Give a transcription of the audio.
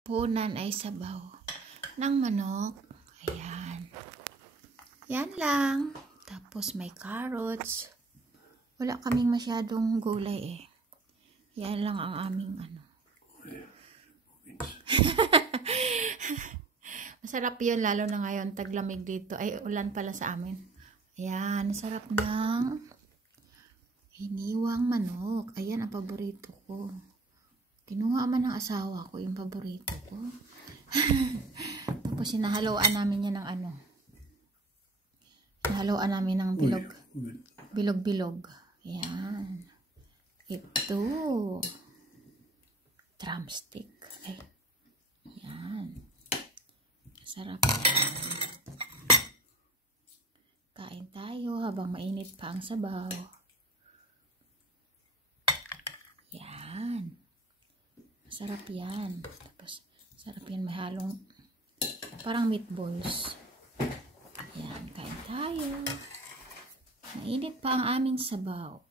Punan ay sabaw ng manok. Ayan. Yan lang. Tapos may carrots. Wala kaming masyadong gulay eh. Yan lang ang aming ano. Masarap yun lalo na ngayon taglamig dito. Ay ulan pala sa amin. Ayan. Sarap ng hiniwang manok. Ayan ang paborito ko. Kinuha man ng asawa ko yung paborito ko. Tapos sinahaloan namin yan ng ano. Sinahaloan namin ng bilog. Bilog-bilog. Ayan. Ito. Drumstick. Ay. Ayan. Sarap. Kain tayo habang mainit pa ang sabaw. Ayan. Sarap yan. Tapos, sarap yan. May halong parang meatballs. Ayan. Kain tayo. Mainit pa ang aming sabaw.